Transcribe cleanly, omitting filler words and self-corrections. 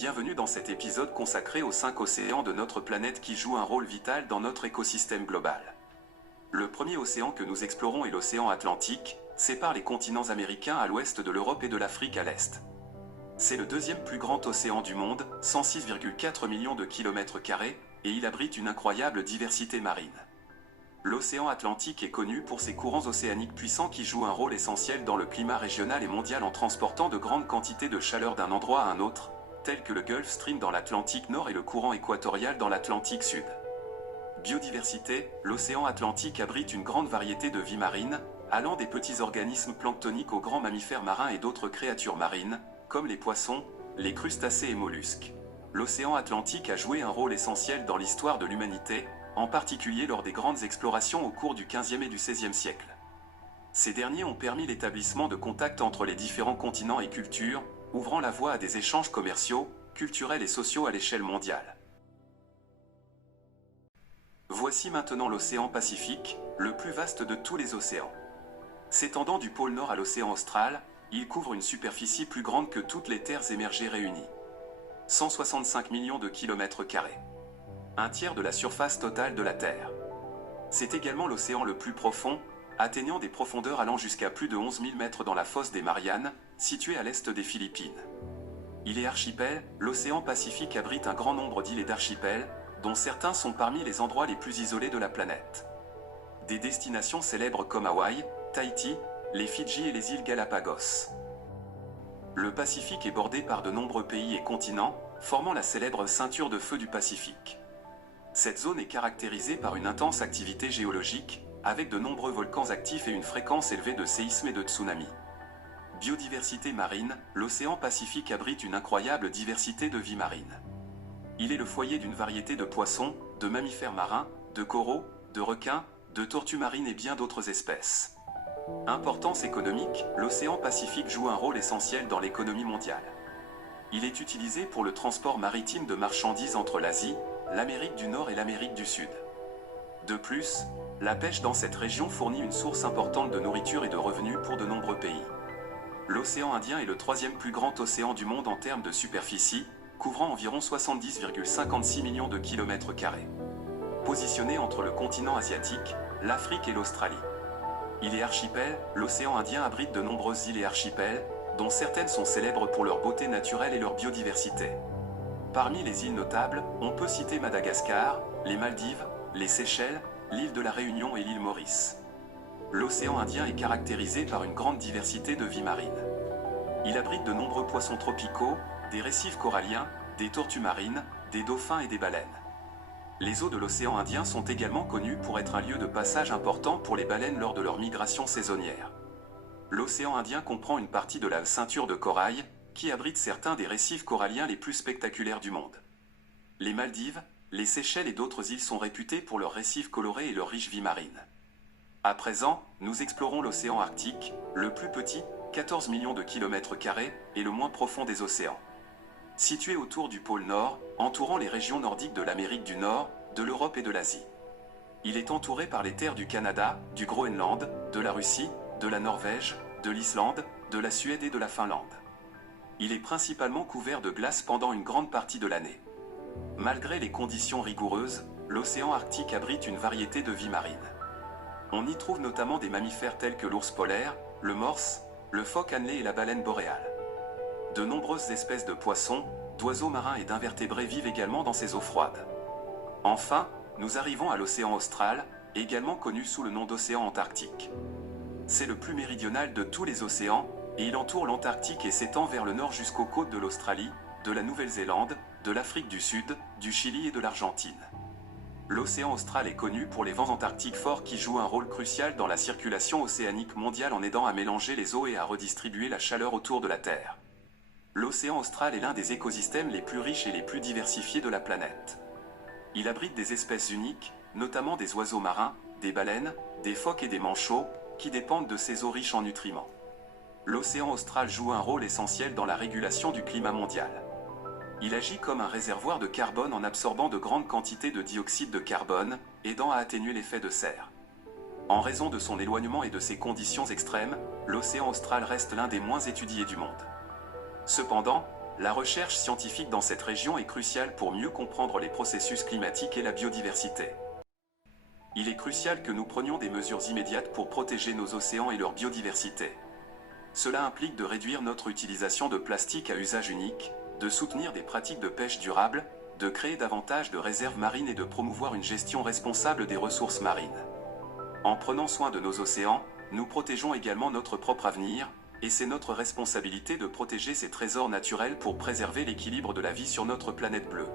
Bienvenue dans cet épisode consacré aux 5 océans de notre planète qui jouent un rôle vital dans notre écosystème global. Le premier océan que nous explorons est l'océan Atlantique, sépare les continents américains à l'ouest de l'Europe et de l'Afrique à l'est. C'est le deuxième plus grand océan du monde, 106,4 millions de kilomètres carrés, et il abrite une incroyable diversité marine. L'océan Atlantique est connu pour ses courants océaniques puissants qui jouent un rôle essentiel dans le climat régional et mondial en transportant de grandes quantités de chaleur d'un endroit à un autre, tels que le Gulf Stream dans l'Atlantique Nord et le courant équatorial dans l'Atlantique Sud. Biodiversité, l'océan Atlantique abrite une grande variété de vie marine, allant des petits organismes planctoniques aux grands mammifères marins et d'autres créatures marines, comme les poissons, les crustacés et mollusques. L'océan Atlantique a joué un rôle essentiel dans l'histoire de l'humanité, en particulier lors des grandes explorations au cours du XVe et du XVIe siècle. Ces derniers ont permis l'établissement de contacts entre les différents continents et cultures, ouvrant la voie à des échanges commerciaux, culturels et sociaux à l'échelle mondiale. Voici maintenant l'océan Pacifique, le plus vaste de tous les océans. S'étendant du pôle Nord à l'océan Austral, il couvre une superficie plus grande que toutes les terres émergées réunies. 165 millions de kilomètres carrés. Un tiers de la surface totale de la Terre. C'est également l'océan le plus profond, atteignant des profondeurs allant jusqu'à plus de 11 000 mètres dans la fosse des Mariannes, située à l'est des Philippines. Il est archipel, l'océan Pacifique abrite un grand nombre d'îles et d'archipels, dont certains sont parmi les endroits les plus isolés de la planète. Des destinations célèbres comme Hawaï, Tahiti, les Fidji et les îles Galapagos. Le Pacifique est bordé par de nombreux pays et continents, formant la célèbre ceinture de feu du Pacifique. Cette zone est caractérisée par une intense activité géologique, avec de nombreux volcans actifs et une fréquence élevée de séismes et de tsunamis. Biodiversité marine, l'océan Pacifique abrite une incroyable diversité de vie marine. Il est le foyer d'une variété de poissons, de mammifères marins, de coraux, de requins, de tortues marines et bien d'autres espèces. Importance économique, l'océan Pacifique joue un rôle essentiel dans l'économie mondiale. Il est utilisé pour le transport maritime de marchandises entre l'Asie, l'Amérique du Nord et l'Amérique du Sud. De plus, la pêche dans cette région fournit une source importante de nourriture et de revenus pour de nombreux pays. L'océan Indien est le troisième plus grand océan du monde en termes de superficie, couvrant environ 70,56 millions de kilomètres carrés. Positionné entre le continent asiatique, l'Afrique et l'Australie. Il est archipel, l'océan Indien abrite de nombreuses îles et archipels, dont certaines sont célèbres pour leur beauté naturelle et leur biodiversité. Parmi les îles notables, on peut citer Madagascar, les Maldives, les Seychelles, l'île de la Réunion et l'île Maurice. L'océan Indien est caractérisé par une grande diversité de vie marine. Il abrite de nombreux poissons tropicaux, des récifs coralliens, des tortues marines, des dauphins et des baleines. Les eaux de l'océan Indien sont également connues pour être un lieu de passage important pour les baleines lors de leur migration saisonnière. L'océan Indien comprend une partie de la ceinture de corail, qui abrite certains des récifs coralliens les plus spectaculaires du monde. Les Maldives, les Seychelles et d'autres îles sont réputées pour leurs récifs colorés et leur riche vie marine. À présent, nous explorons l'océan Arctique, le plus petit, 14 millions de kilomètres carrés, et le moins profond des océans. Situé autour du pôle Nord, entourant les régions nordiques de l'Amérique du Nord, de l'Europe et de l'Asie. Il est entouré par les terres du Canada, du Groenland, de la Russie, de la Norvège, de l'Islande, de la Suède et de la Finlande. Il est principalement couvert de glace pendant une grande partie de l'année. Malgré les conditions rigoureuses, l'océan Arctique abrite une variété de vie marine. On y trouve notamment des mammifères tels que l'ours polaire, le morse, le phoque annelé et la baleine boréale. De nombreuses espèces de poissons, d'oiseaux marins et d'invertébrés vivent également dans ces eaux froides. Enfin, nous arrivons à l'océan Austral, également connu sous le nom d'océan Antarctique. C'est le plus méridional de tous les océans, et il entoure l'Antarctique et s'étend vers le nord jusqu'aux côtes de l'Australie, de la Nouvelle-Zélande, de l'Afrique du Sud, du Chili et de l'Argentine. L'océan austral est connu pour les vents antarctiques forts qui jouent un rôle crucial dans la circulation océanique mondiale en aidant à mélanger les eaux et à redistribuer la chaleur autour de la Terre. L'océan austral est l'un des écosystèmes les plus riches et les plus diversifiés de la planète. Il abrite des espèces uniques, notamment des oiseaux marins, des baleines, des phoques et des manchots, qui dépendent de ces eaux riches en nutriments. L'océan austral joue un rôle essentiel dans la régulation du climat mondial. Il agit comme un réservoir de carbone en absorbant de grandes quantités de dioxyde de carbone, aidant à atténuer l'effet de serre. En raison de son éloignement et de ses conditions extrêmes, l'océan austral reste l'un des moins étudiés du monde. Cependant, La recherche scientifique dans cette région est cruciale pour mieux comprendre les processus climatiques et la biodiversité. Il est crucial que nous prenions des mesures immédiates pour protéger nos océans et leur biodiversité. Cela implique de réduire notre utilisation de plastique à usage unique, de soutenir des pratiques de pêche durable, de créer davantage de réserves marines et de promouvoir une gestion responsable des ressources marines. En prenant soin de nos océans, nous protégeons également notre propre avenir, et c'est notre responsabilité de protéger ces trésors naturels pour préserver l'équilibre de la vie sur notre planète bleue.